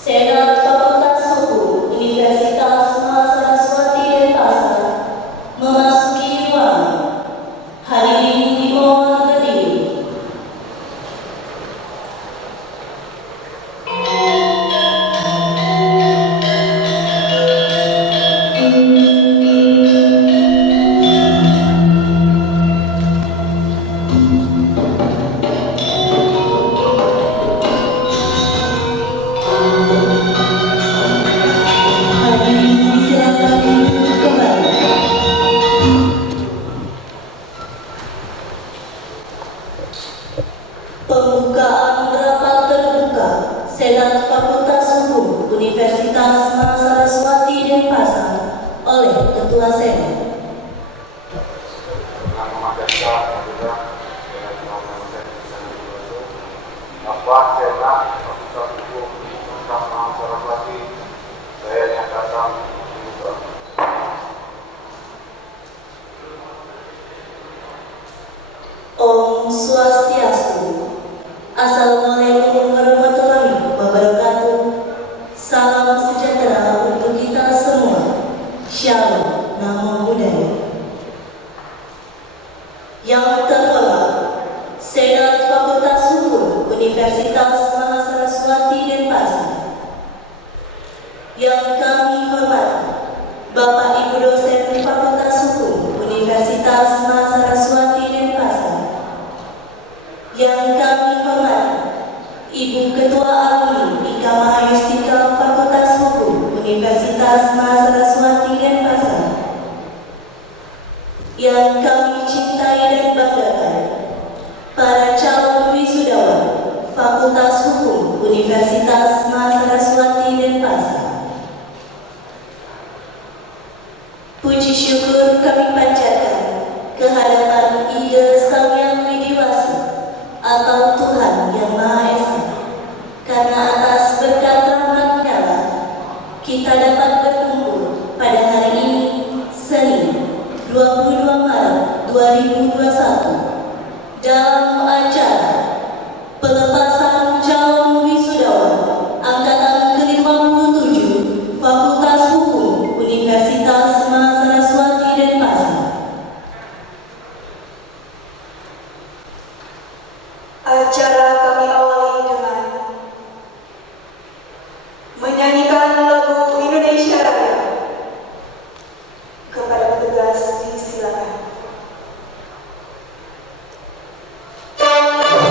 Senat Fakultas Hukum Universitas Mahasiswati Denpasar memasuki ruangan. Hadirin dimohon berdiri. Pembukaan rapat terbuka Senat Fakultas Hukum Universitas Mahasiswati Denpasar oleh Ketua Senat. Bapak Senat Fakultas Hukum Universitas Mahasiswati, saya nyatakan dibuka. Om Swastiastu. Assalamualaikum warahmatullahi wabarakatuh. Salam sejahtera untuk kita semua. Shalom, Namo Buddhaya. Yang terhormat, Senat Fakultas Hukum Universitas Mahasiswati Denpasar. Yang kami hormati, Bapak Ibu dosen Fakultas Hukum Universitas Mahasiswati Denpasar. Yang kami hormati, Ibu Ketua Alumni Ika Mahayustika Fakultas Hukum Universitas Mahasiswati Denpasar. Yang kami cintai dan banggakan, para calon wisudawan Fakultas Hukum Universitas Mahasiswati Denpasar. Puji syukur kami panjatkan kehadapan Ida Sang Yang Widiwasi atau Tuhan Yang Maha Esa, karena atas berkat rahmat-Nya kita dapat berkumpul pada hari ini, Senin 22 Maret 2021 dalam acara pelepasan calon wisudawan angkatan ke-57 Fakultas Hukum Universitas Mahasiswati Denpasar. Acara kami awali dengan menyanyikan lagu Indonesia Raya. Kepada petugas disilakan. Indonesia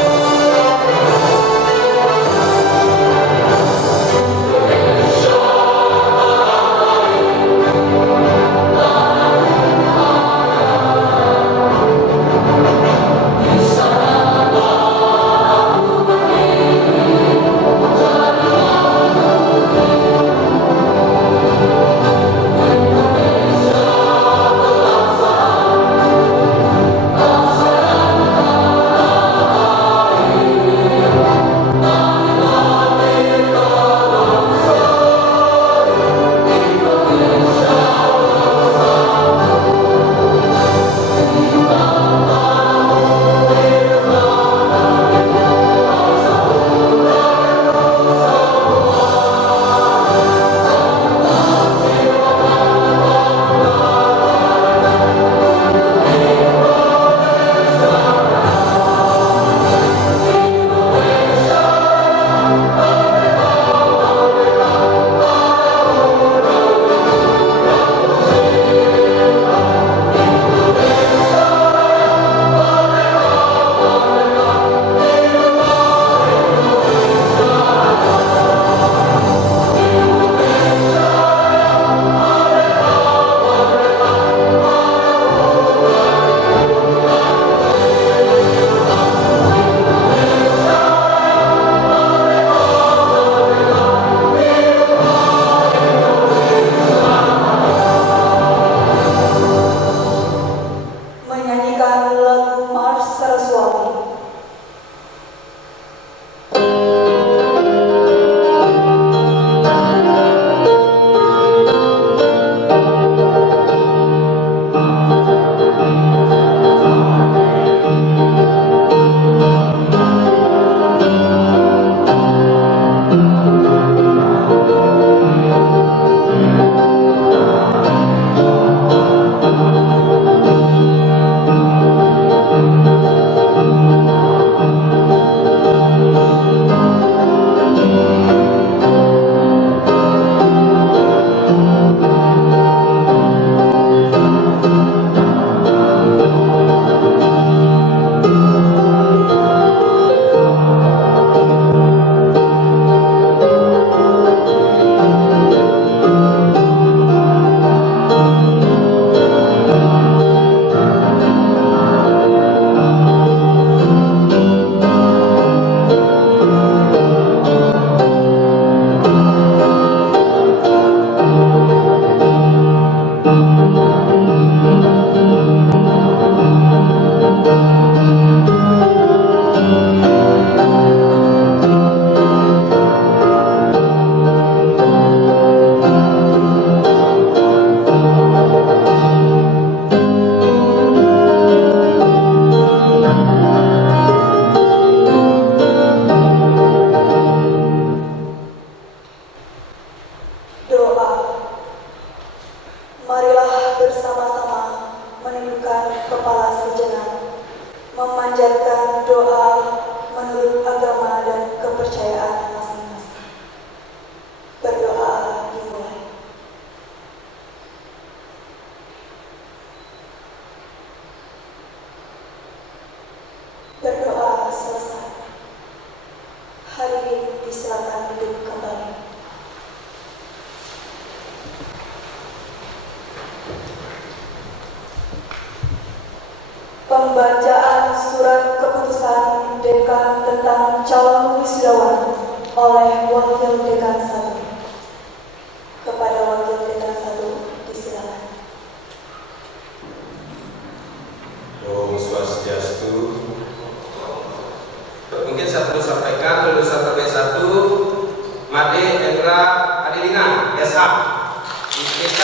Pembacaan surat keputusan Dekan tentang calon wisudawan oleh Wakil Dekan 1. Kepada Wakil Dekan 1, disilakan. Om Swastiastu. Mungkin saya perlu sampaikan lulusan terbaik 1 Made Endra Adelina SH IPK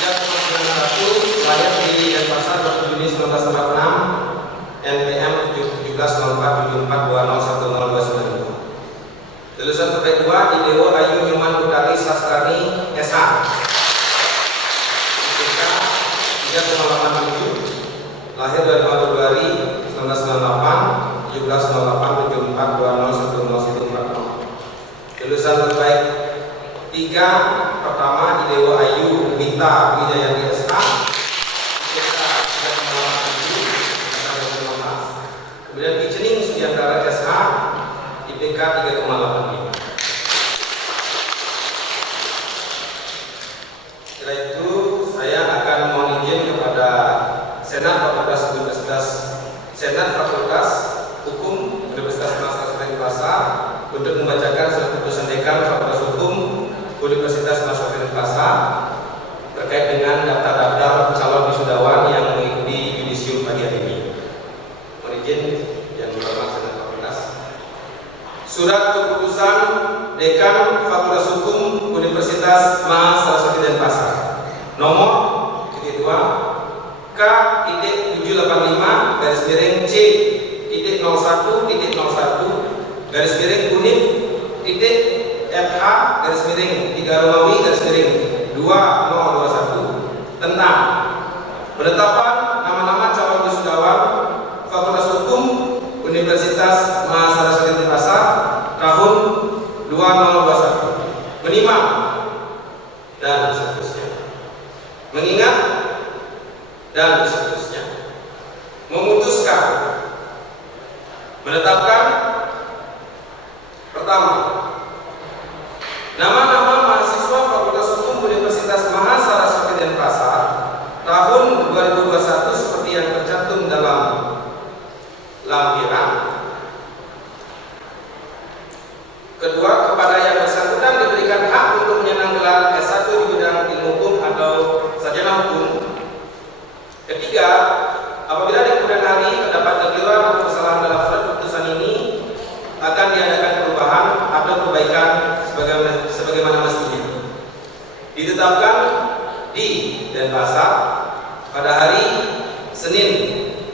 3,91, lahir di Denpasar 20 Juni 1946, NPM 170474201029. Lulusan terbaik 2 Idewo Ayu Nyoman Utari Sastrani SH IPK 3,87, lahir 25 Februari 1998, 17087420101040. Lulusan terbaik 3 pertama Idewo Ayu Minta Wijayanti SH IPK 3,87, kemudian Kicening Sudiantara SH IPK 3,85. Setelah itu saya akan mohon izin kepada Senat Fakultas Universitas Senat Fakultas Hukum Universitas Mahasiswa Denpasar untuk membacakan surat keputusan Dekan Fakultas Hukum Universitas Mahasiswa Denpasar terkait dengan daftar-daftar calon wisudawan yang mengikuti yudisium pagi hari ini. Mohon izin yang berhormat Senat Fakultas. Surat keputusan Dekan Fakultas Hukum Universitas Mahasiswa Denpasar nomor 2 K-01-01-C-01-FH-3 tentang penetapan nama-nama calon wisudawan Fakultas Hukum Universitas Mahasiswa Denpasar tahun 2021, menimang dan seterusnya, mengingat dan seterusnya, memutuskan, menetapkan. Pertama, nama-nama mahasiswa Fakultas Hukum Universitas Mahasiswa Denpasar tahun 2021 seperti yang tercantum dalam lampiran. Kedua, kepada yang bersangkutan diberikan hak untuk menyandang gelar S1 di bidang ilmu hukum atau sarjana hukum. Ketiga, apabila di kemudian hari terdapat kekeliruan atau kesalahan dalam surat keputusan ini, akan diadakan perubahan atau perbaikan sebagaimana mestinya. Ditetapkan di Denpasar pada hari Senin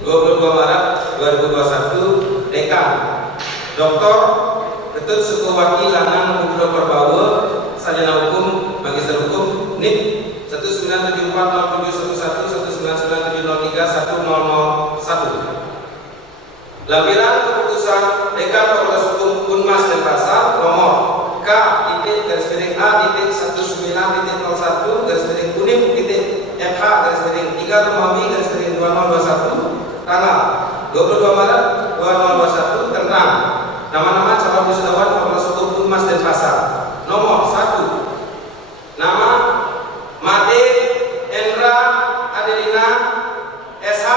22 Maret 2021, Dekan Dr. Ketut Sukowati Lanang Putra Perbawa, sarjana hukum, magister hukum, NIP 194071197031001. Lampiran keputusan Dekan Fakultas Hukum Unmas Denpasar nomor K-UNIP-19A-1-UNIP-FH-3 tanggal 22 Maret 2021 tentang nama-nama calon wisudawan Fakultas Hukum Unmas Denpasar. Nomor 1, nama Made Endra Adelina SH,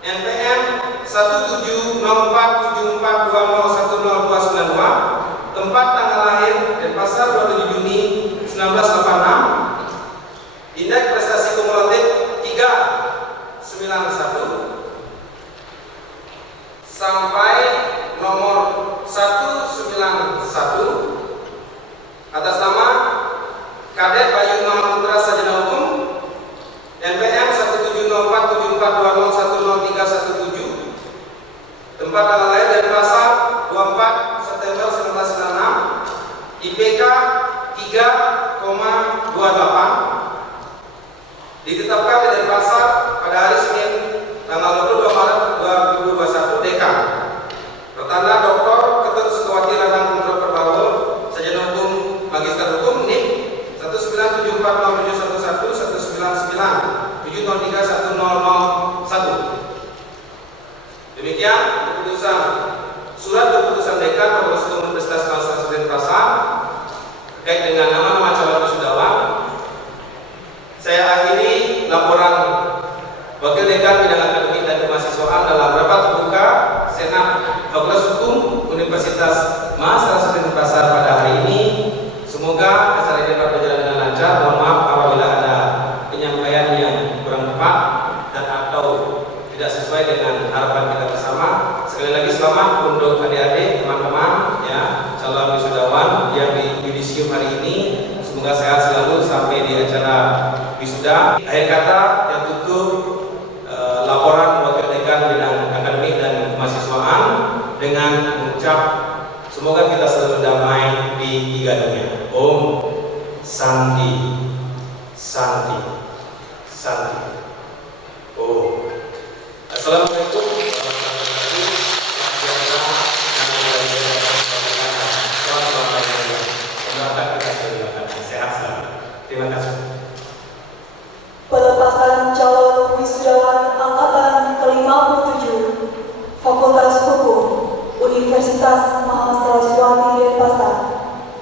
NPM 1704742010292, tempat tanggal lahir Denpasar 27 Juni 1986, indeks prestasi kumulatif 391 sampai nomor 191, atas nama Kadek Bayu Mahaputra Sarjana Hukum, NPM 17047410317, tempat tanggal lahir Denpasar 24 September 1996, IPK 3,28, ditetapkan di Denpasar pada hari Senin tanggal 22 Maret 2021, Dekan bertanda Dr. Ketut Sukowati Lanang Putra Perbawa, sarjana hukum, magister hukum, NIP 19047111997031001. Demikian keputusan surat keputusan Dekan Fakultas Hukum Universitas Mahasiswa Denpasar musim hari ini. Semoga sehat selalu sampai di acara wisuda. Akhir kata yang tutup laporan Wakil Dekan Bidang Akademik dan Kemahasiswaan dengan mengucap semoga kita selalu damai di tiga dunia. Om Santi, Santi, Santi. Om. Assalamualaikum warahmatullahi wabarakatuh. Sehat selalu. Terima kasih. Pelepasan calon wisudawan angkatan ke-57 Fakultas Hukum Universitas Mahasiswati Denpasar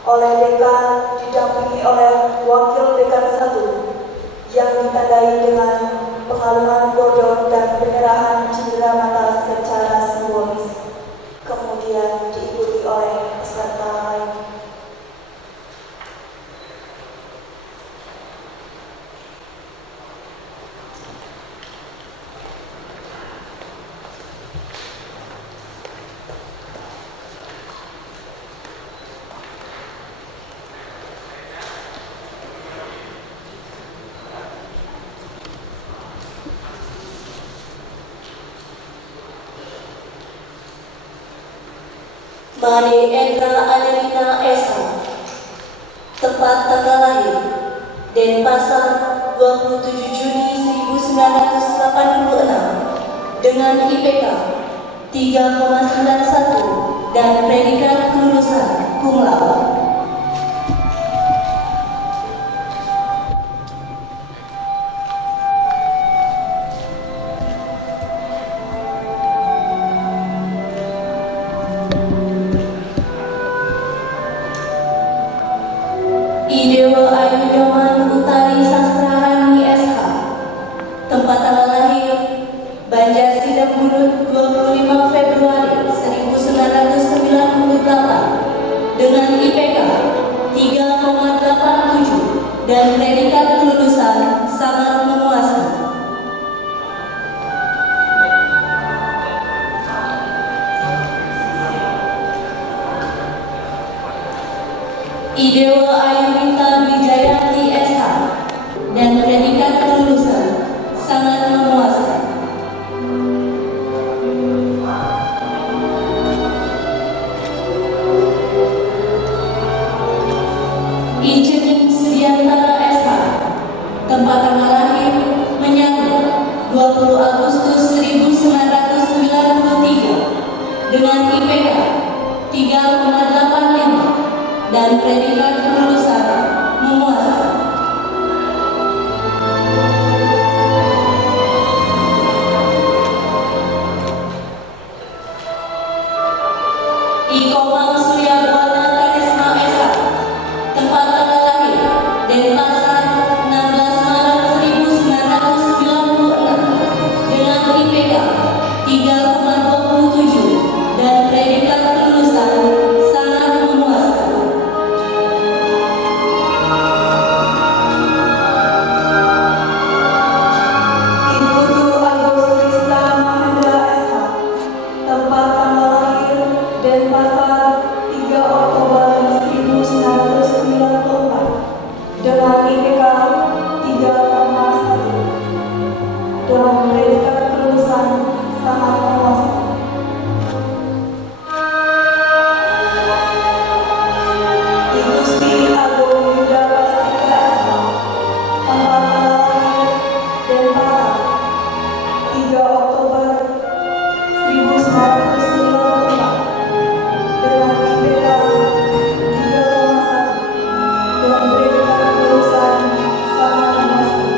oleh dekan didampingi oleh wakil dekan 1 yang ditandai dengan pengalungan bodor dan penyerahan cindera mata secara simbolis, kemudian diikuti oleh peserta lain. Made Endra Adelina Esa, tempat tanggal lahir Denpasar 27 Juni 1986 dengan IPK 3,91 dan predikat kelulusan cum laude. Idewa Ayu Nyoman Utari Sastrarani SH, tempat tanggal lahir Banjarsidap Bunut 25 Februari 1998 dengan IPK 3,87 dan predikat kelulusan sangat memuaskan. Idewa Ayunita Wijayanti SH dan predikat kelulusan sangat memuaskan. Ijening Sudiantara SH, tempat tanggal lahir menyambut 20 Agustus 1993 dengan IPK 3,85 dan predikat kelulusan memuaskan. Ikomang Suryabwana Karisma Esa, tempat tanggal lahir Denpasar 16 Maret 1996 dengan IPK 3,27 dan predikat kelulusan sangat memuaskan. Iputu Agus Krista Mahendra SH, tempat tanggal lahir Denpasar 3 Oktober 1994 dengan IPK 3,1 dengan predikat kelulusan sangat memuaskan. Igusti Agung Yuda Pastika SH, tempat tanggal lahir Denpasar 3 Oktober 1994 dengan IPK 3,1 dengan predikat kelulusan sangat memuaskan.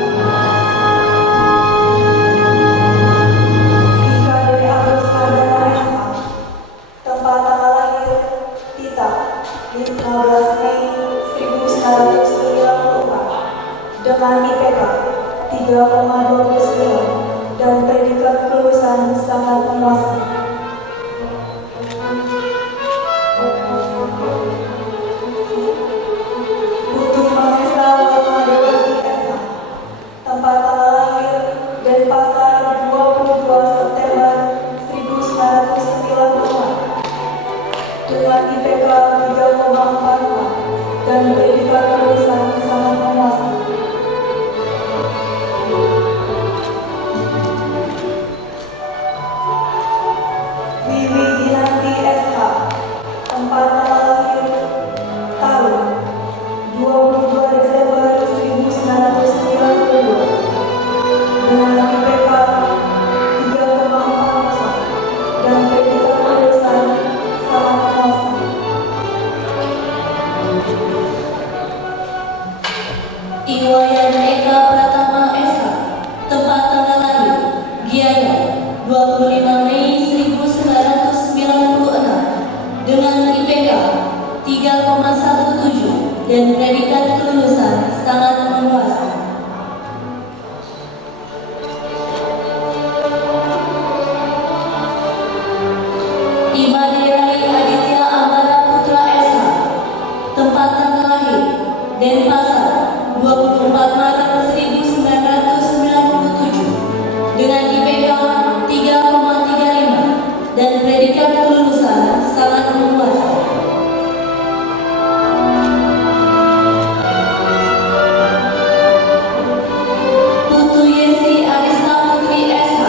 IKD Agus Ardana SH, tempat tanggal lahir Tita 15 Mei 1994 dengan IPK 3,29 dan predikat kelulusan sangat memuaskan. Putu Mahesa Warmadewati SH, tempat tanggal lahir Denpasar 22 September 1994 dengan IPK 3,44 dan Iwayan Eka Pratama SH, tempat tanggal lahir Gianyar 25 Mei 1996 dengan IPK 3,17 dan predikat kelulusan sangat memuaskan. Imaderai Aditya Ambara Putra SH, tempat tanggal lahir Denpasar 24 Maret 1997 dengan IPK 3,35 dan predikat kelulusan sangat memuaskan. Putu Yesi Arista Putri SH,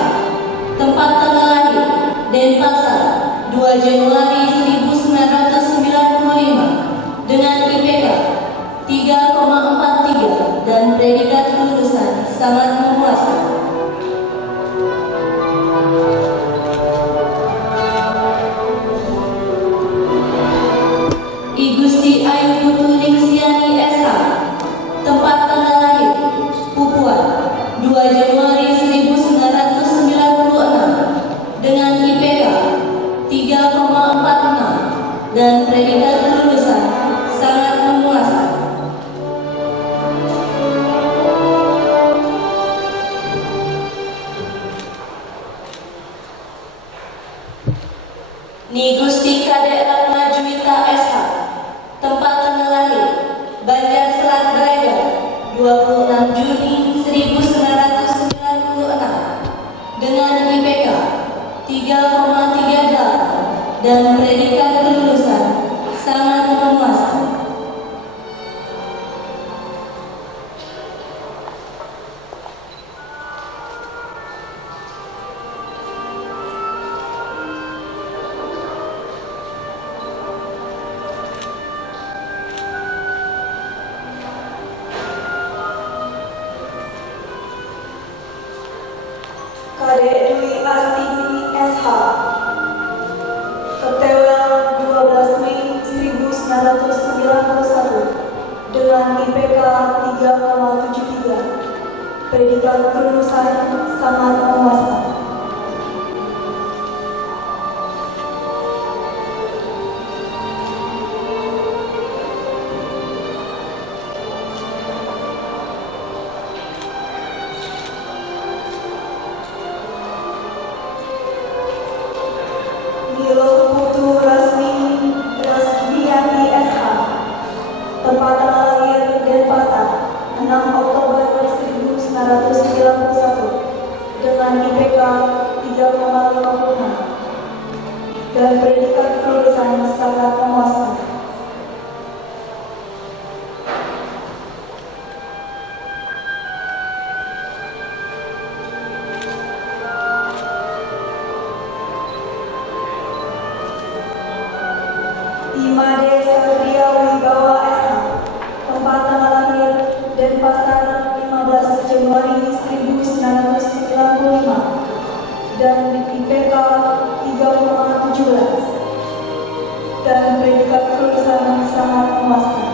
tempat tanggal lahir Denpasar 2 Januari 1995 dengan IPK 3,43 dan predikat kelulusan sangat memuaskan. I Gusti Ayu Putu Ningsiani SH, tempat tanggal lahir Pupuan 2 Januari 1996 dengan IPK 3,46 dan predikat kelulusan sangat memuaskan. Ni Gusti Kadek Ratna Juwita SH, tempat tanggal lahir Banjar Selat Braga 26 Juni 1996 dengan IPK 3,38 dan predikat kelulusan sangat memuaskan. Kadek Dwi Astini SH, tertanggal 12 Mei 1991 dengan IPK 3,73, predikat kelulusan sangat memuaskan. Nilo Putu Rasmi Rasmiyanti SH, tempat tanggal lahir Denpasar 6 Oktober 1991 dengan IPK 3,56 dan predikat kelulusan sangat memuaskan. Imade Satria Wibawa SH, tempat tanggal lahir Denpasar 15 Januari 1995 dan IPK 3,17 dan predikat kelulusan sangat memuaskan.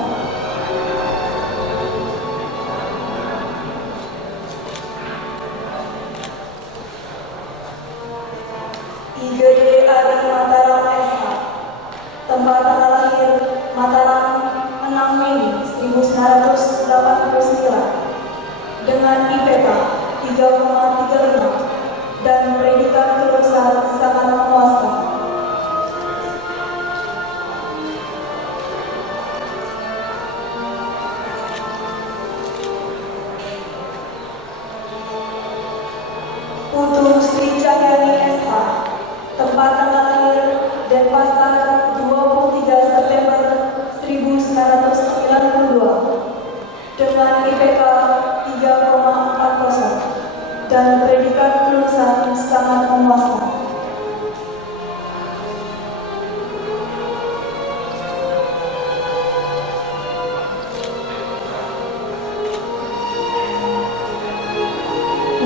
IGD Adi Mataram SH, tempat tanggal lahir Mataram 6 Mei 1989 dengan IPK 3,35 dan predikat kelulusan sangat memuaskan. Putu Sri Cahyani SH, tempat tanggal lahir Denpasar 23 September 1992 dengan IPK 3,40 dan predikat kelulusan sangat memuaskan.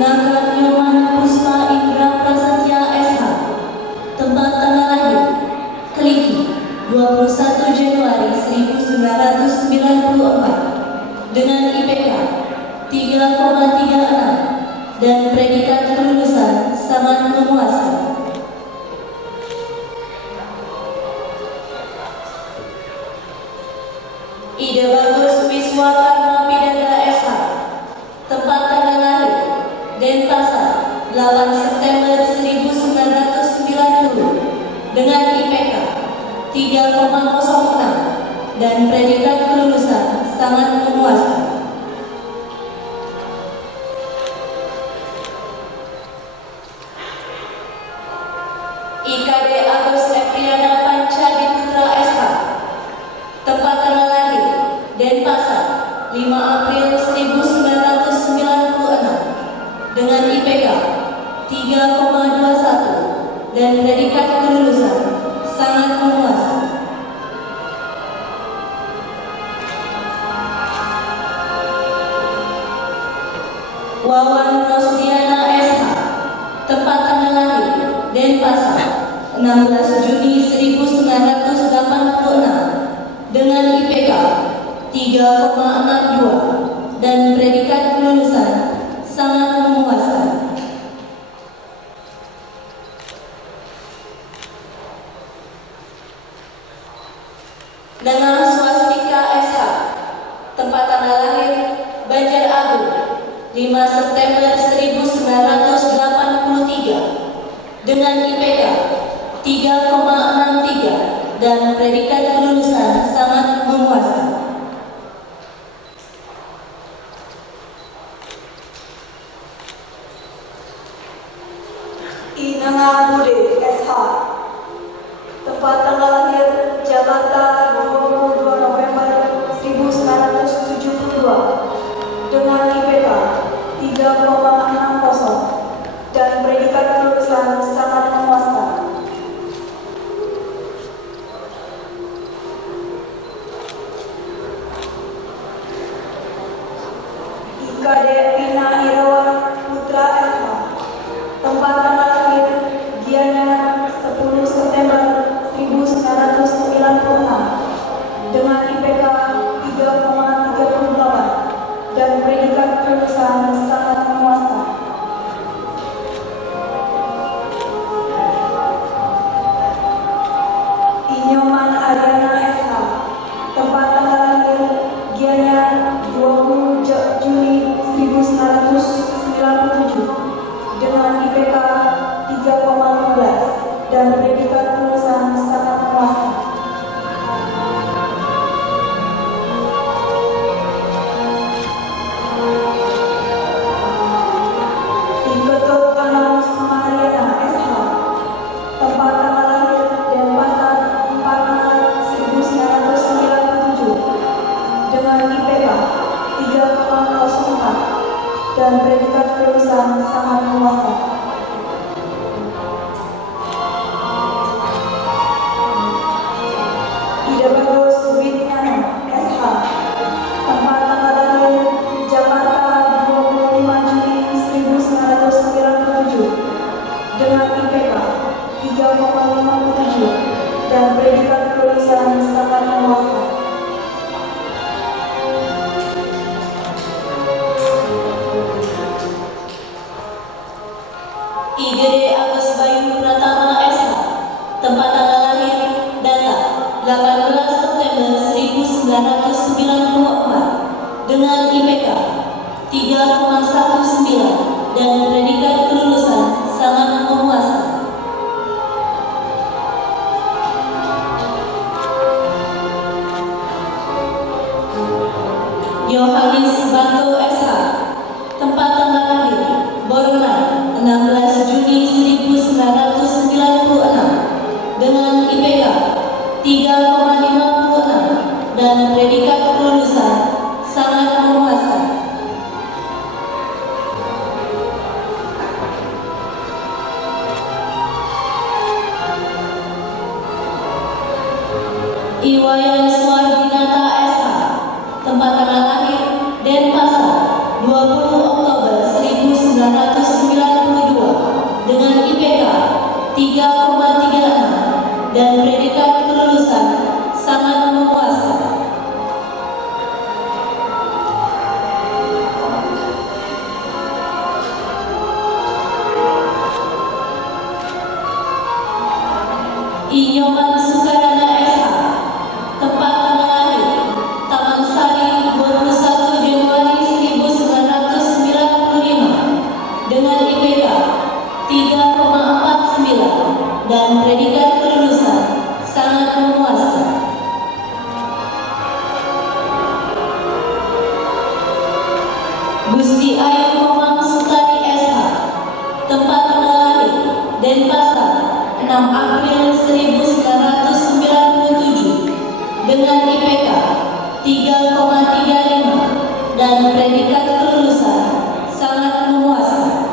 Nakat Nyoman Puspa Indra Prasetya SH, tempat tanggal lahir Keliki 21 Januari 1994 dengan IPK 3,36 dan predikat kelulusan sangat memuaskan. Ide Bagus Wiswakarma Pidana SH, tempat tanggal lahir Denpasar 8 September 1990 dengan IPK 3,06 dan predikat kelulusan sangat memuaskan. IKD Agus Epriana Pancadi Putra SH, tempat tanggal lahir Denpasar 5 April 1996 dengan IPK 3,21 dan predikat kelulusan sangat memuaskan. Wawan Rosdiana SH, tempat tanggal lahir Denpasar 16 Juni 1986 dengan IPK 3,62 dan predikat kelulusan sangat memuaskan. Dengan Swastika SH, tempat tanggal lahir Banjar Agung 5 September 1983 dengan IPK 3,63 dan predikat kelulusan sangat memuaskan. Inanga Bude SH, tempat tanggal lahir Jakarta 22 November 1972 dengan IPK 3,60 dan predikat kelulusan sangat memuaskan. IKD Pina Irawan Putra SH, tempat tanggal lahir Gianyar 10 September 1996 dengan IPK 3,38 dan predikat kelulusan sangat memuaskan. Inyoman Ariana SH, tempat tanggal lahir Gianyar 20 Juni 1997 dengan IPK 3,15 dan predikat kelulusan sangat memuaskan. Ingketuk Kanau Sumariana SH, tempat tanggal lahir Denpasar 4 Maret 1997 dengan IPK 3,04 dan predikat kelulusan sangat memuaskan. Ide Bagus Widnyana SH, tempat tanggal lahir Jakarta 25 Juni 1997 dengan IPK 3,57 dan predikat kelulusan sangat memuaskan. IGD Agus Bayu Pratama SH, tempat tanggal lahir Data 18 September 1994 dengan IPK 3,19 dan predikat kelulusan sangat memuaskan. Yohanes Banto SH, tempat tanggal lahir Borona 16 Juni 1996 dengan IPK 3,56 dan predikat kelulusan sangat memuaskan. Iwayan Swardinata SH, tempat tanggal lahir Denpasar 20 Oktober 1992 dengan IPK 3,36 dan predikat kelulusan sangat memuaskan. Gusti Ayu Komang Sutari SH, tempat tanggal lahir Denpasar 6 April 1997 dengan IPK 3,35 dan predikat kelulusan sangat memuaskan.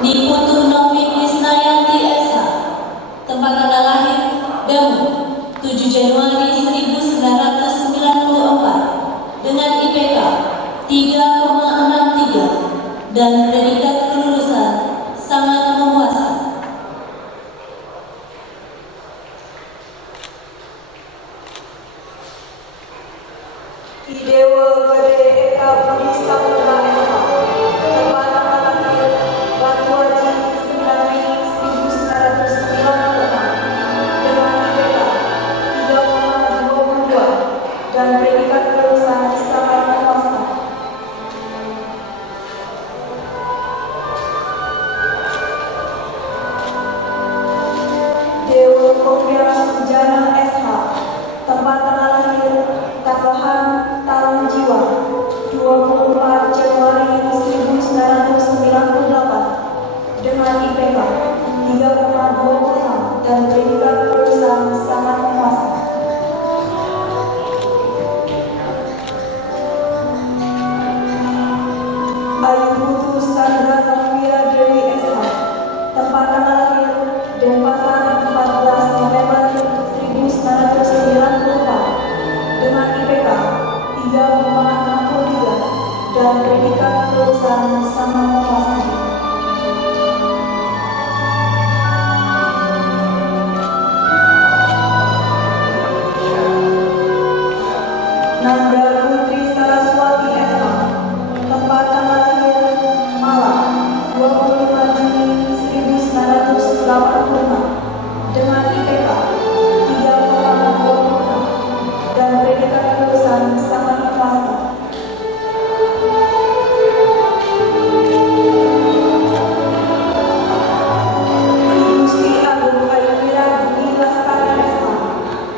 Niputu Novi Krisnayanti SH, tempat tanggal lahir Gamuh 7 Januari 1994 dengan IPK 3,63 dan predikat kelulusan sangat memuaskan. Idewa Gede Eka Budi Saputra SH, tempat tanggal lahir Batu Haji 9 Mei 1996 dengan IPK 3,22 dan predikat kelulusan sangat memuaskan. Dewa Kopiah Sujana SH, tempat tanggal lahir Tabahan Talang Jiwa 24 Januari 1998 dengan IPK 3,26 dan predikat kelulusan sangat memuaskan. Ayu Putu Sandra Novia Dewi SH, tempat tanggal lahir Denpasar 14 November 1994 dengan IPK 3,63 dan predikat kelulusan sangat memuaskan. Nanda Putri Saraswati SH, tempat tanggal lahir Malang 25 Juni 1985 dengan IPK 3,26 dan predikat kelulusan sangat memuaskan. Gusti Agung Ayuwira Budi Lastari SH,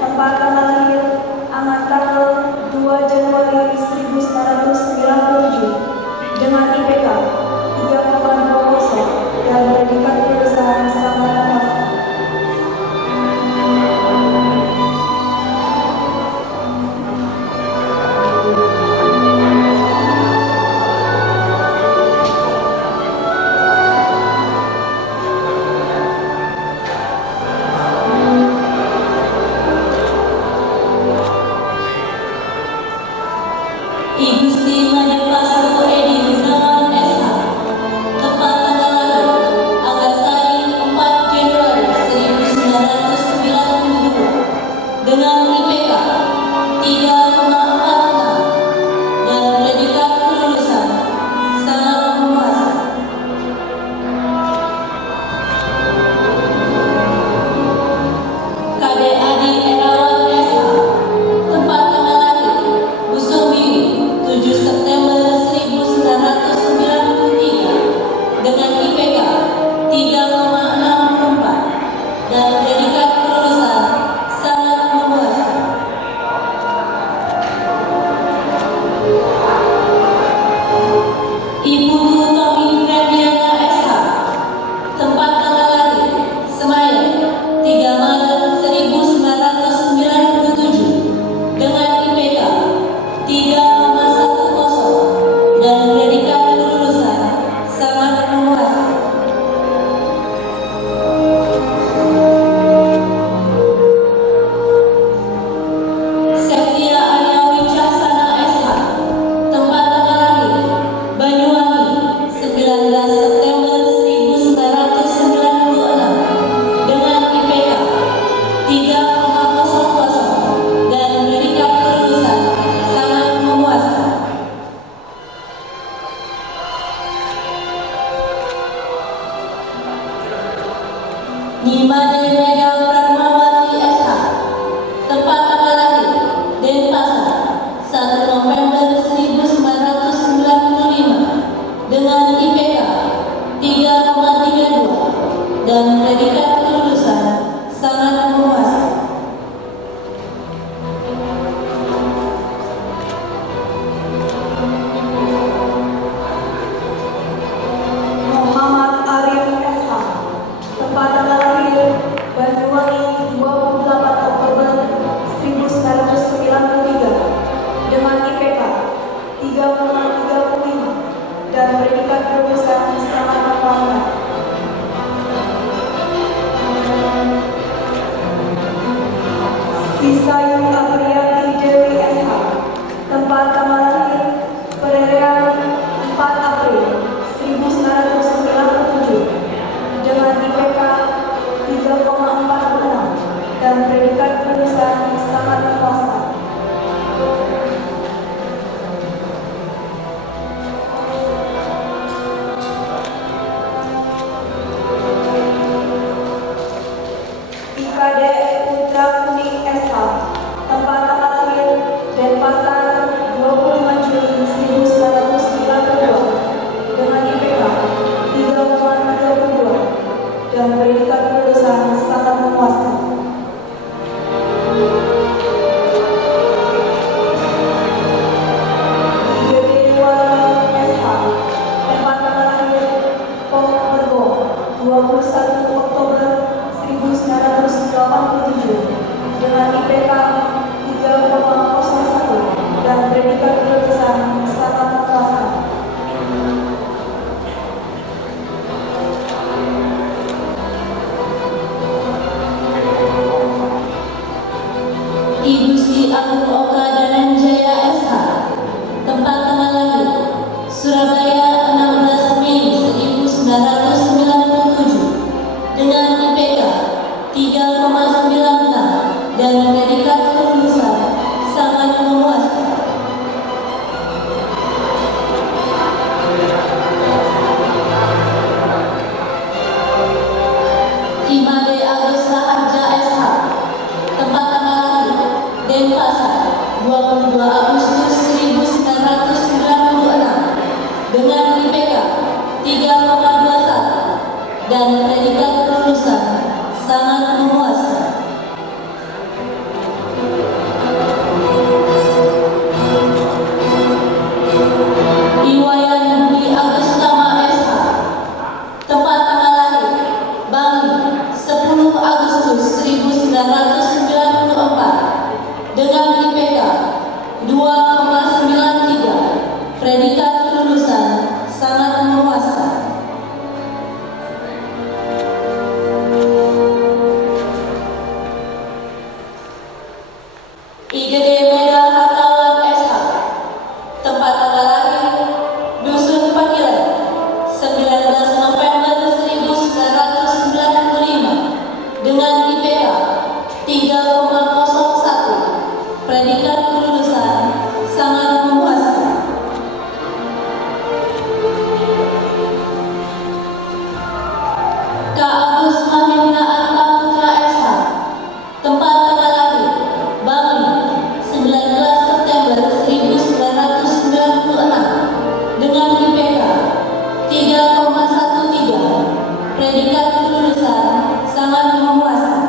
tempat tanggal lahir Anak tanggal 2 Januari 1997 dengan IPK 3,20 dan predikat kelulusan sangat memuaskan. I Gusti Madepasu Edi Gunawan SH, tempat tanggal lahir Angasari 4 Januari 1992 dengan IPK 3,46 dan predikat kelulusan sangat memuaskan. Kade Adi Erawan SH, tempat tanggal lahir Busumbiu 7 September 1993 dengan IPK 3,64 dan predikat kelulusan sangat memuaskan. Ibu Tommy Ferdiana SH, tempat tanggal lahir Semayang 3 Maret 1997 dengan IPK 3,10 dan predikat kelulusan sangat memuaskan. Septia Arya Wicaksana SH, tempat tanggal lahir Banyuwangi 19 September 1996 dengan IPK 3,00 dan predikat kelulusan sangat memuaskan. Nimade Mega Pratmawati SH, tempat tanggal lahir Denpasar 1 November 1995 dengan IPK 3,32 dan predikat lulusan sangat memuaskan. Sisayung Apriyanti Dewi SH, tempat tanggal lahir Pererean 4 April 1997, dengan IPK 3,46 dan predikat lulusan sangat memuaskan. IKD Putra Kuning SH, tempat tanggal lahir Denpasar 25 Juli 1992, dengan IPK 3,32 dan predikat lulusan sangat memuaskan. IGD Wali SH, tempat tanggal lahir Pok Mergo 21 Oktober 1987, dengan IPK 3,01 dan predikat lulusan sangat memuaskan. Ibu Sri Agung Oka Dananjaya SH, tempat tanggal lahir Surabaya 16 Mei 1997, dengan IPK 3,96 dan predikat kelulusan sangat memuaskan. Imade Agusta Arja SH, tempat tanggal lahir Denpasar 22 Agustus 1996, dengan IPK 3,21 dan predikat kelulusan sangat memuaskan. Iwayan Budi Agustama SH, tempat tanggal lahir Bali 10 Agustus 1994, dengan IPK 2,93, predikat kelulusan sangat memuaskan. IGD Meda Hartawan SH, tempat tanggal lahir Dusun Pakilan 19 November 1995, dengan IPK 3,01, predikat kelulusan sangat memuaskan. Kak Agus Mahimna Anta Putra SH, tempat tanggal lahir Bali 19 September 1996, dengan IPK 3,13, predikat kelulusan sangat memuaskan.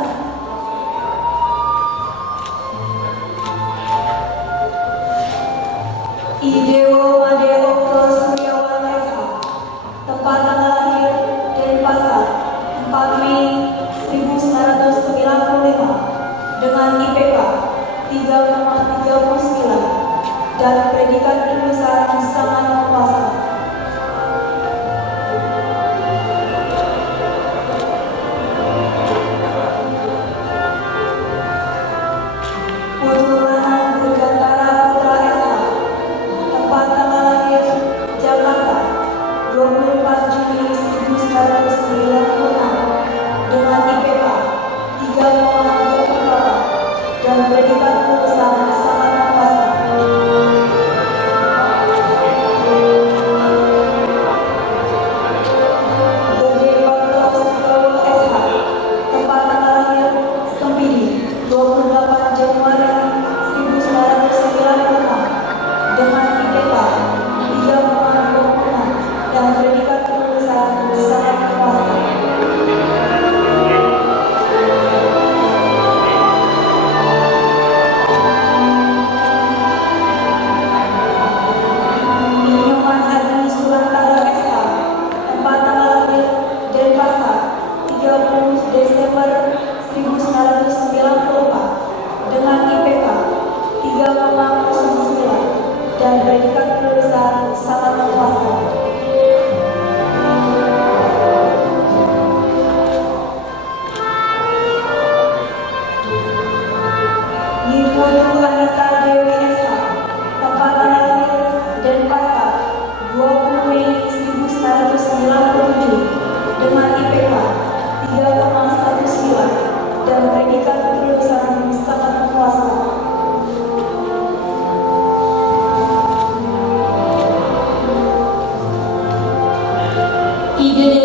Idewo Made Okto Suryawan SH, tempat tanggal lahir Denpasar 4 Mei 1995, dengan IPK 3,39 dan predikat lulusan sangat memuaskan. Putulanang Dirgantara Putra SH, tempat tanggal lahir Jakarta 24 Juli 1996, dengan IPK 3,38 dan predikat lulusan sangat memuaskan. Gede Bartos Sutowo SH, tempat tanggal lahir Sempidi 28 Januari 1996, dengan IPK 3,26 dan predikat lulusan sangat memuaskan. dengan IPK 3,19 dan predikat kelulusan sangat memuaskan. IGD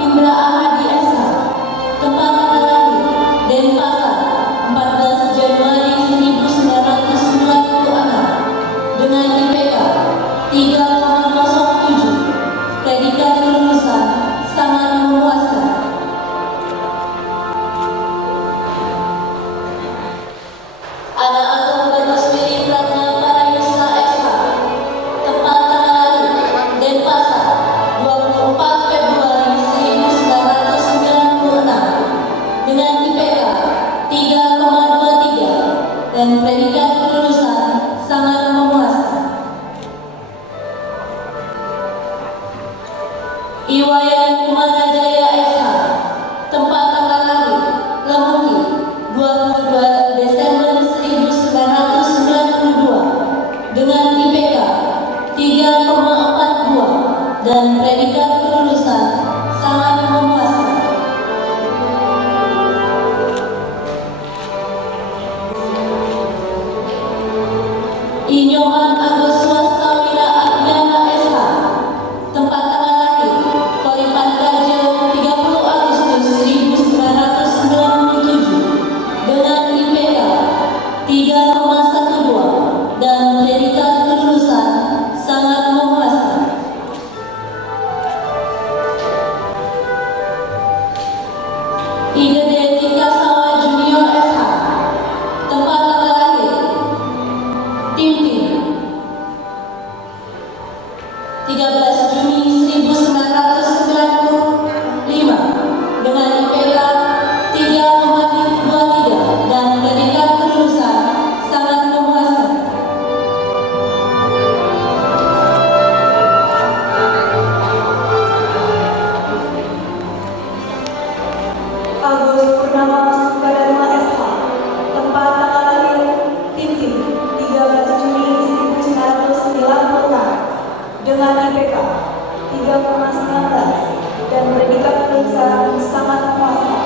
Indra Ahadi SH, tempat tanggal lahir Denpasar 14 Januari 1996 dengan IPK 3,07, predikat kelulusan sangat memuaskan. Ana Agung Berluswiri Pratna Parayusa SH, tempat tanggal lahir Denpasar 24 Februari 1996 dengan IPK 3,23 dan predikat kelulusan sangat memuaskan. Iwayan Kumarajaya SH, tempat tanggal lahir Lemuki 22 Desember 1992 dengan IPK 3,42 dan predikat kelulusan sangat memuaskan. Inyoman Agus Swastawira Adnyana SH, tempat tanggal lahir Koripan Raja 30 Agustus 1997 dengan IPK 3,12 dan predikat kelulusan sangat memuaskan. IGD Tikasawa Junior SH, tempat tanggal lahir Timtim 13 Juni 1995 dengan IPK 3,23 dan predikat kelulusan sangat memuaskan. Agus Purnama Sukadharma SH, tempat tanggal lahir Timtim 13 Juni 1996 dengan IPK 3,19 dan predikat kelulusan sangat memuaskan.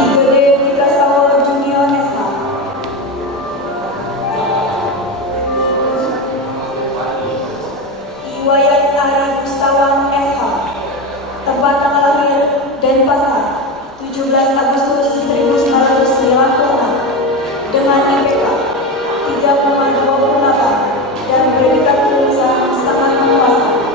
IGD Tikasawa Junior SH, Iwayan Ari Gustawan SH, tempat tanggal lahir Denpasar 17 Agustus 1996 dengan IPK 3,28 dan predikat kelulusan sangat memuaskan.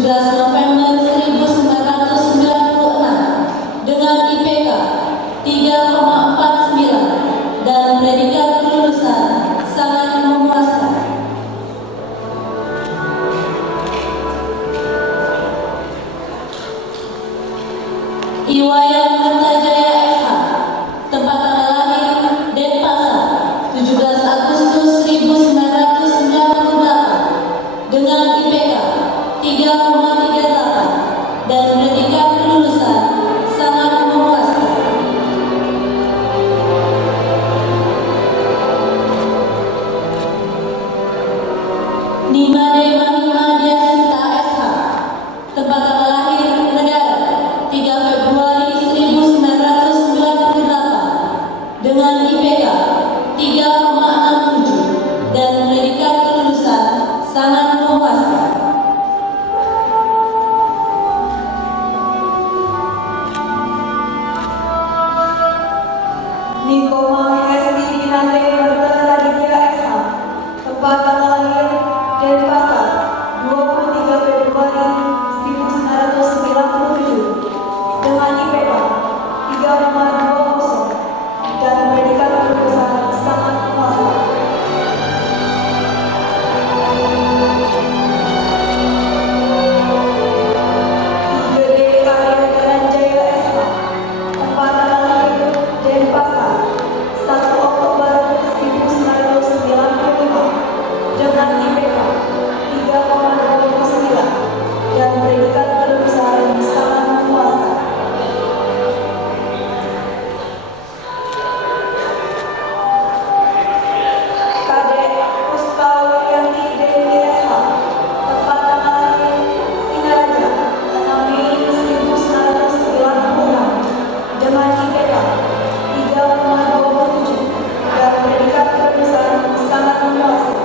November 1996 dengan IPK 3,49 dan predikat kelulusan sangat memuaskan. Iwayan Kertajaya SH, tempat tanggal lahir Denpasar, 17 Agustus 1998 dengan IPK 3,38 dan predikat kelulusan sangat memuaskan. Nimade Mahima Diasinta SH, tempat tanggal lahir negara 3 Februari 1998 dengan IPK 3,67 dan predikat kelulusan sangat memuaskan. Nikoma Hesti Binante Martana Raditya SH, tempat tanggal lahir Denpasar, 23 Februari 1997 dengan IPK 3,20 dan predikat kelulusan sangat memuaskan. Gede Arya Dhananjaya SH, tempat tanggal lahir Denpasar, 1 Oktober 1995 dengan IPK 3,29 dan predikat kelulusan sangat memuaskan. Kadek Puspawriyanti Dewi SH, tempat tanggal lahir Singaraja, 6 Mei 1996 dengan IPK 3,27 dan predikat kelulusan sangat memuaskan.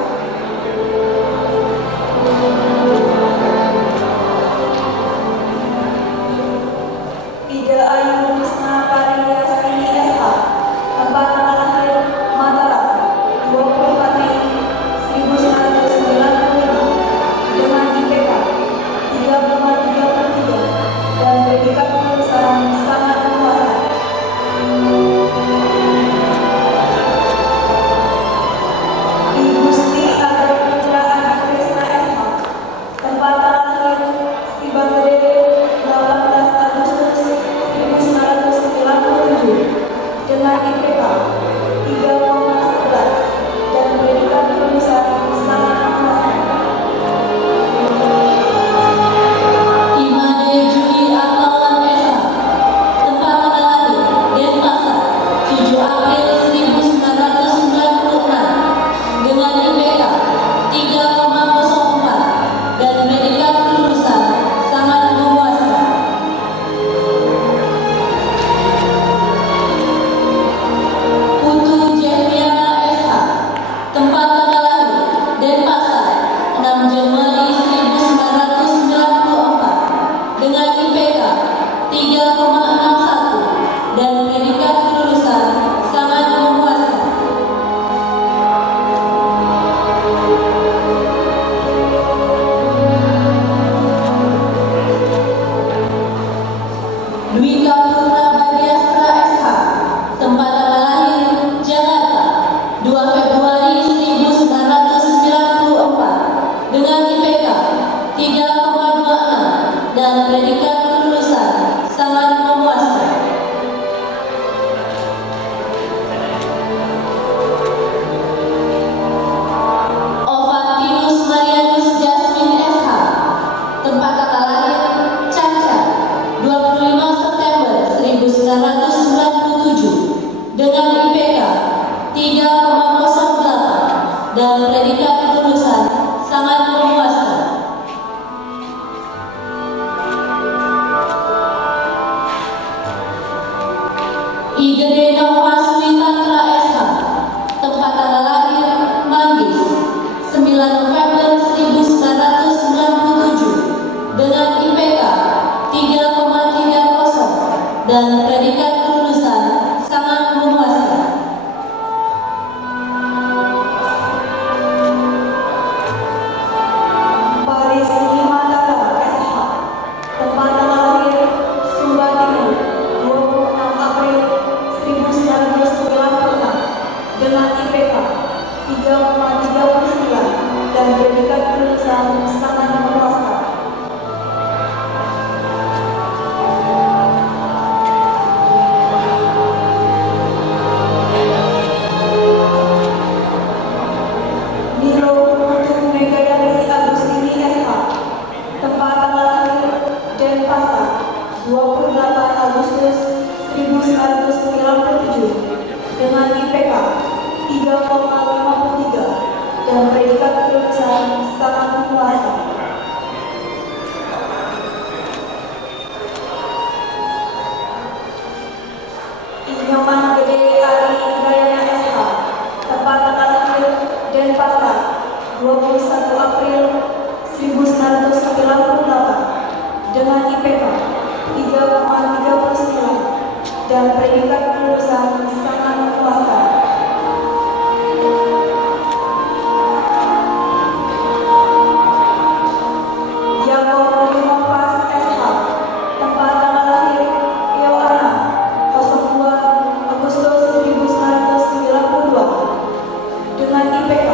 28 Agustus 1997 dengan IPK 3,53 dan predikat kelulusan sangat memuaskan. Inyoman Gede Ari Indrayana SH, tempat tanggal lahir Denpasar, 21 April 1998 dengan IPK 3,39 dan predikat kelulusan sangat memuaskan. Yakob Limopas SH, tempat tanggal lahir Yohana, 02 Agustus 1992 dengan IPK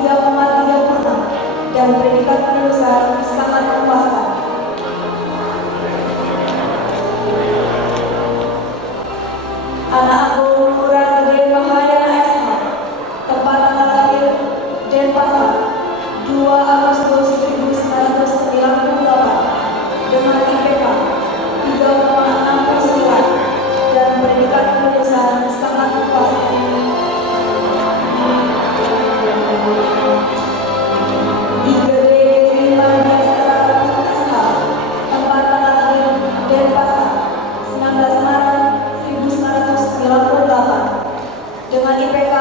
3,36 dan predikat kelulusan sangat memuaskan. Anak Agung Murad Gede Mahayana SH, tempat tanggal lahir Denpasar, 2 Agustus 1998 dengan IPK 3,69 dan predikat kelulusan sangat memuaskan. Igede Griman Biasa SH, tempat tanggal lahir Denpasar, 19 Maret 1998 dengan IPK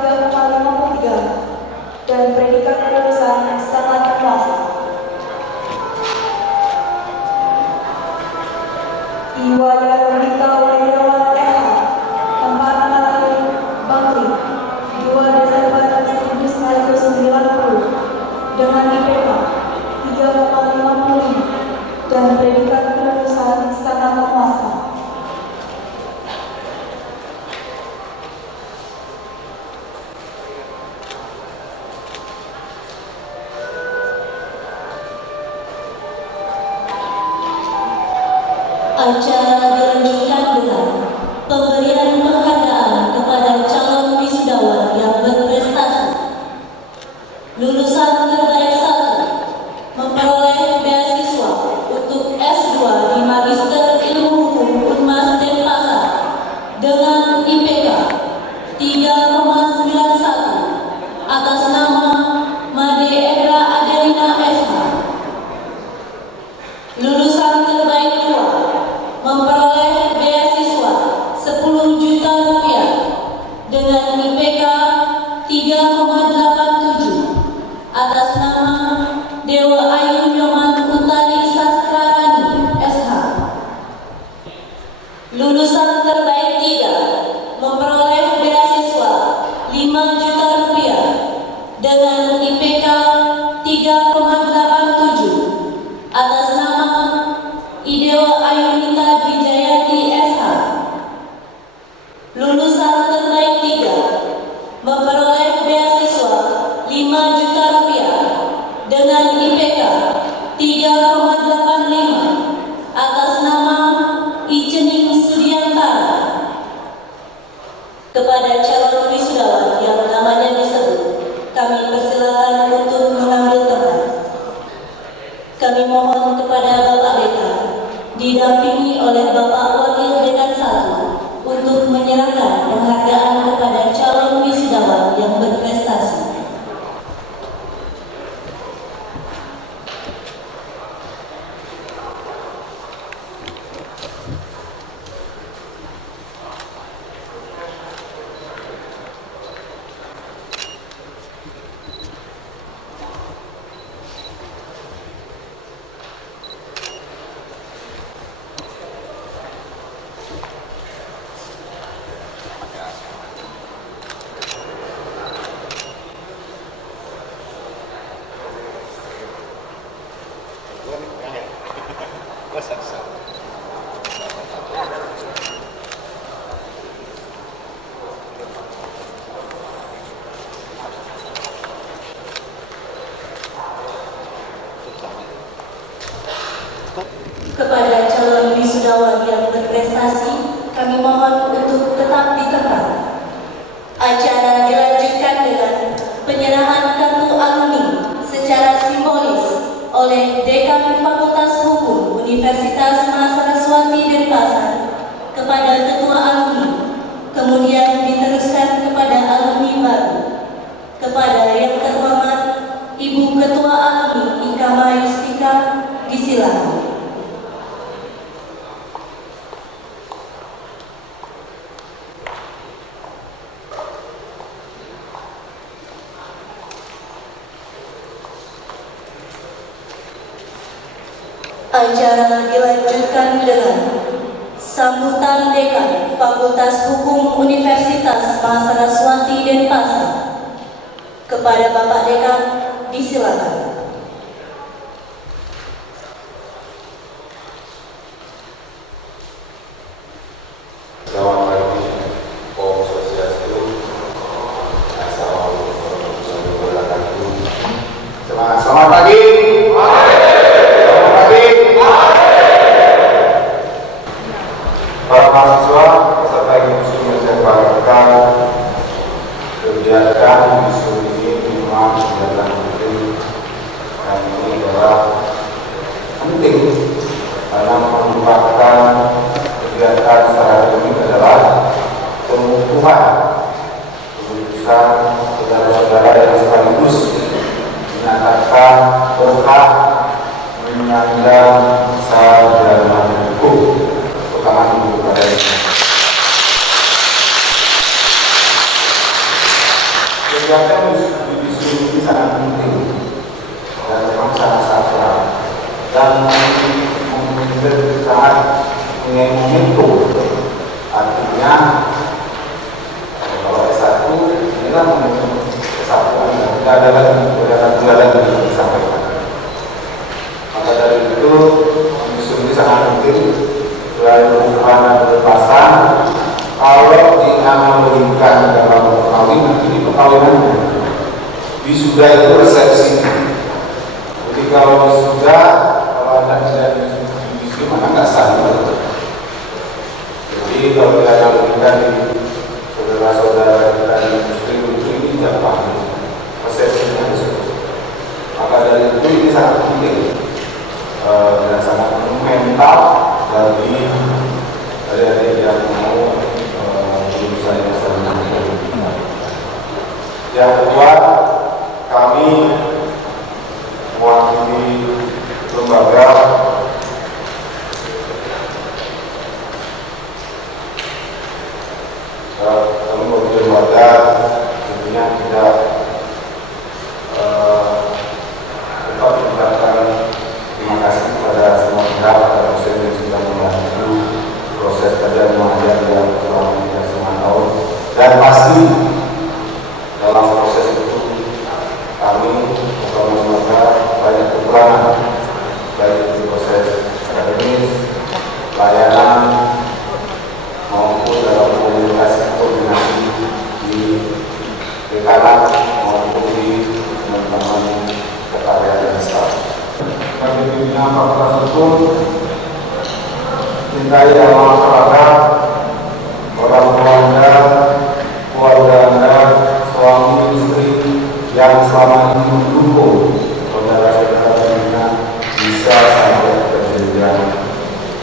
3,53 dan predikat kelulusan sangat memuaskan. Iwaya Rulika Wirawan SH, tempat tanggal lahir Bangli, 2 Desember 1990 dengan IPK 3,55 dan predikat kelulusan sangat memuaskan. Acara dilanjutkan dengan pemberian penghargaan kepada calon wisudawan yang berprestasi. Lulusan terbaik 1 memperoleh beasiswa untuk S2 di Magister Ilmu Hukum Unmas Denpasar dengan IPK 3,91 atas nama Made Edra Adelina SH. Lulusan terbaik 2 memperoleh beasiswa 10 juta rupiah dengan IPK 3,87 atas nama Dewa Ayu Nyoman Utari Sastrarani SH. Lulusan terbaik 3 memperoleh beasiswa 5 juta rupiah dengan IPK 3,87 atas nama Idewa Ayunita Wijayati SH. Lulusan terbaik 3 memperoleh beasiswa 5 juta rupiah dengan IPK 3,85 atas nama Ijening Sudiantara. Kepada calon wisudawan yang namanya disebut, kami persilakan untuk mengambil tempat. Kami mohon kepada Bapak Dekan didampingi oleh Bapak Wakil Dekan 1 untuk menyerahkan penghargaan kepada calon wisudawan yang berprestasi. Kepada calon wisudawan yang berprestasi, kami mohon untuk tetap di tempat. Acara dilanjutkan dengan penyerahan kartu alumni secara simbolis oleh Dekan Fakultas Hukum Universitas Mahasiswa disilakan. Acara dilanjutkan dengan sambutan Dekan Fakultas Hukum Universitas Mahasiswati Denpasar. Kepada Bapak Dekan, disilakan. Selamat pagi, Om Swastiastu. Assalamualaikum warahmatullahi wabarakatuh. Semangat, selamat pagi. Selamat pagi. Para mahasiswa peserta yang menjalankan kegiatan diskusi lingkungan kegiatan penting, dan ini adalah penting karena merupakan kegiatan secara akademik adalah pengukuhan keputusan saudara-saudara yang sekaligus menyatakan berhak menyandang sarjana hukum. Pertama dulu kepada kegiatan diskusi ini sangat penting dan memang sangat sakral dan sangat menyentuh. Artinya kalau S1 ini kan S1 tidak ada lagi disampaikan. Maka dari itu diskusi ini sangat penting. Selain karena berpasan, kalau dianalogikan dalam perkawinan, ini perkawinannya wisuda itu resepsi. Jadi kalau wisuda, kalau anda tidak diwisuda maka nggak sah. Jadi kalau dianalogikan di saudara-saudara kita di muslim ini tidak paham resepsinya itu. Maka dari itu ini sangat penting dan sangat mental bagi adik-adik yang mau lulusan sarjana. Yang kedua, kami mewakili lembaga tentunya tidak tetap mengucapkan terima kasih kepada semua pihak pada dosen yang sudah membantu proses kerja mengajar yang selama 3,5 tahun, dan pasti dalam proses itu kami akan menemukan banyak kekurangan baik di proses akademis, layanan maupun dalam komunikasi koordinasi di dekanan maupun di teman-teman kekarya dan staf. Kami pimpinan Fakultas Hukum, cintai dalam masyarakat, orang tua Anda, keluarga Anda, suami istri yang selama ini mendukung saudara-saudara pimpinan bisa sampai ke jenjang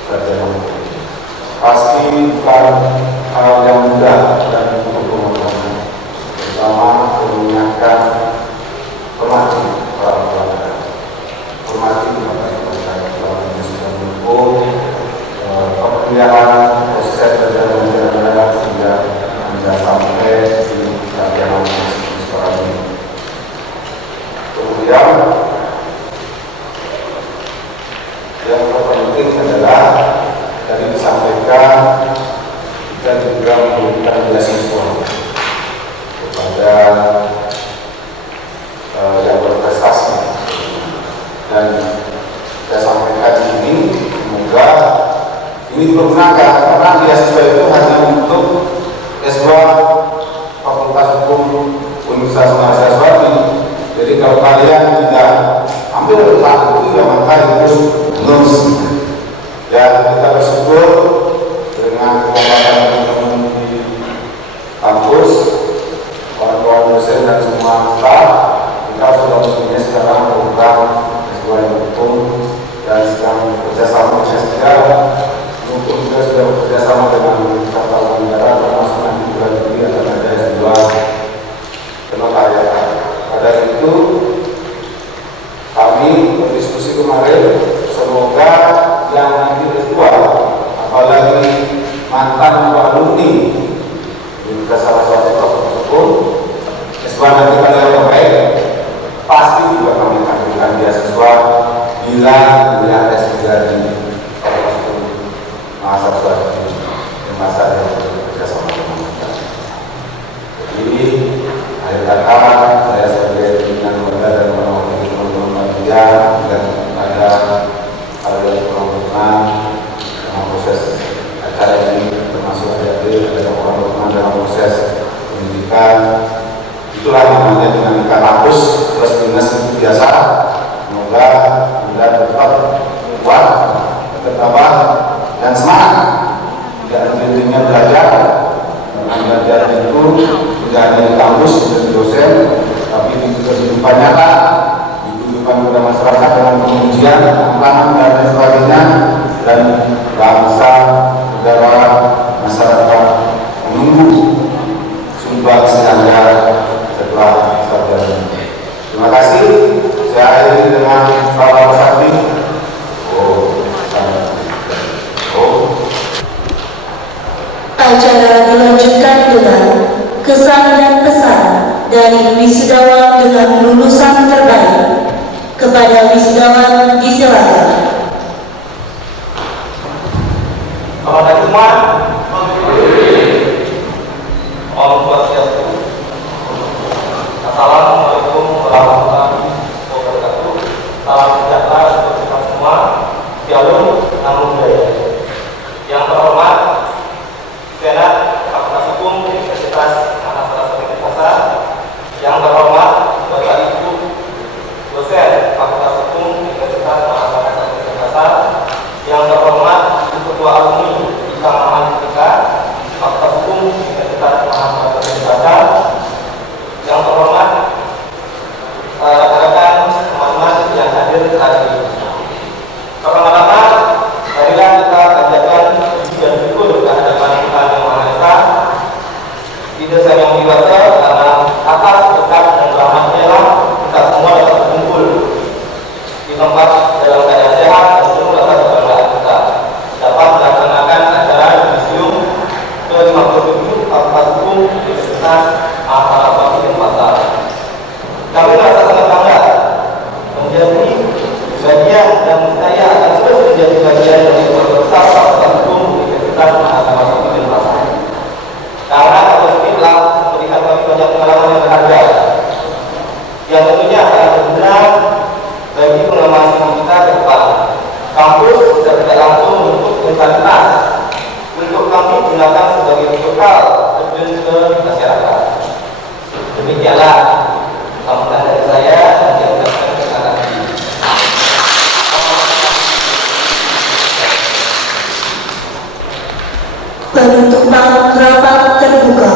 sarjana hukum. Pasti bukan hal yang mudah dan untuk pengorbanan, terutama mengingatkan hormati para ulama, hormati bapak ibu yang sudah mendukung kemuliaan proses perjalanan sehingga Anda sampai di sarjana sekolah ini. Kemudian yang terpenting adalah tadi disampaikan kita juga memberikan beasiswa kepada yang berprestasi, dan saya sampaikan ini semoga ini bergunakan karena beasiswa itu hanya untuk S2 Fakultas Hukum Universitas Mahasiswati. Jadi kalau kalian tidak ambil satu itu ya maka itu lulus. Ya, kita bersyukur dengan kekompakan teman-teman di kampus, kawan-kawan dosen dan semua staf. Kita sudah mempunyai sekarang program S2 Hukum dan sedang bekerjasama dengan S3. Hukum juga sudah bekerjasama dengan Tata Negara, termasuk nanti bulan Juli akan ada S2 Penotariatan. Pada itu kami berdiskusi kemarin, semua karena dalam proses acara ini termasuk ada orang berkenan dalam proses pendidikan. Itulah namanya dinamika kampus plus minus biasa. Semoga Anda tetap kuat, tetap tabah dan semangat. Tidak henti-hentinya belajar. Belajar itu tidak hanya di kampus dan di dosen, tapi di kehidupan nyata, di kehidupan kepada masyarakat dengan pengujian, tantangan dan lain sebagainya, dan bangsa, negara, masyarakat menunggu sumbangsi Anda setelah sarjana. Terima kasih. Saya akhiri dengan Bapak Sakti. Acara dilanjutkan dengan kesan dan pesan dari wisudawan dengan lulusan terbaik. Kepada wisudawan disilakan. Selamat pagi semua. Om Swastiastu. Assalamualaikum warahmatullahi wabarakatuh. Salam sejahtera untuk kita semua. Shalom, namo buddhaya. Yang terhormat Senat Fakultas Hukum Universitas Anna Saraswati Makassar, yang terhormat Bapak Ibu dosen Fakultas Hukum Universitas Anna Saraswati Makassar, yang terhormat Ibu Ketua Alumni Ikatan Mahasiswa Fakultas Hukum Universitas Anna Saraswati Makassar, yang terhormat rekan-rekan teman-teman yang hadir hari ini. Pertama-tama, marilah kita panjatkan puji dan syukur kehadiran Tuhan Yang Maha Esa di desa yang dewasa, karena atas berkat dan rahmat-Nya lah kita semua dapat berkumpul di tempat dalam keadaan sehat dan penuh rasa kebanggaan kita dapat melaksanakan acara yudisium ke-57 Fakultas Hukum Universitas Anna Saraswati Makassar. Kami merasa sangat bangga menjadi bagian dan saya akan terus menjadi bagian dari keluarga Fakultas Hukum Universitas Anna Saraswati Makassar. Karena kampus ini telah memberikan kami banyak pengalaman yang berharga, yang tentunya sangat berguna bagi pengembangan kita ke depan. Kampus sudah tidak langsung membentuk mentalitas untuk kami gunakan sebagai bekal terjun ke masyarakat. Demikianlah sambutan dari saya, dan saya ucapkan terima kasih. Penutupan rapat terbuka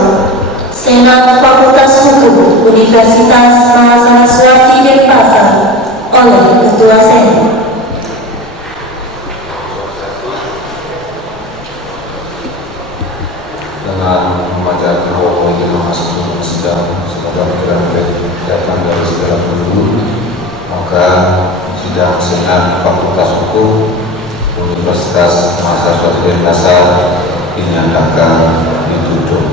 Senat Fakultas Hukum Universitas Anna Saraswati Denpasar oleh Ketua Senat. Dengan membaca bahwa kita masuk ke sidang semoga pikiran datang dari segala penjuru, maka sidang Senat Fakultas Hukum Universitas Anna Saraswati Denpasar dinyatakan ditutup.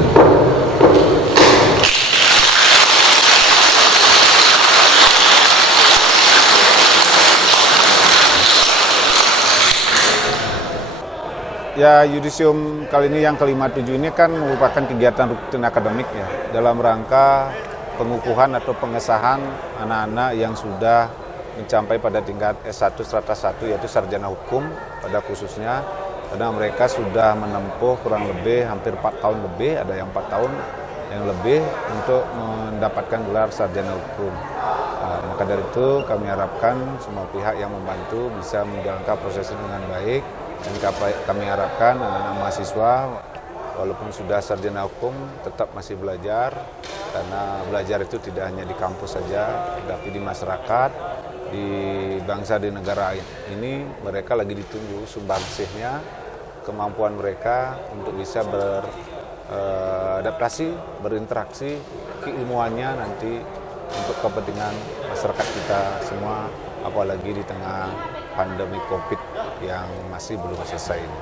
Ya, yudisium kali ini yang ke-57 ini kan merupakan kegiatan rutin akademik ya, dalam rangka pengukuhan atau pengesahan anak-anak yang sudah mencapai pada tingkat S1 strata 1 yaitu sarjana hukum pada khususnya, karena mereka sudah menempuh kurang lebih hampir 4 tahun lebih, ada yang 4 tahun yang lebih untuk mendapatkan gelar sarjana hukum. Maka dari itu kami harapkan semua pihak yang membantu bisa menjalankan proses ini dengan baik. Dan kami harapkan anak-anak mahasiswa walaupun sudah sarjana hukum tetap masih belajar, karena belajar itu tidak hanya di kampus saja, tapi di masyarakat, di bangsa, di negara ini mereka lagi ditunggu sumbangsihnya, kemampuan mereka untuk bisa beradaptasi, berinteraksi, keilmuannya nanti untuk kepentingan masyarakat kita semua, apalagi di tengah pandemi COVID yang masih belum selesai ini.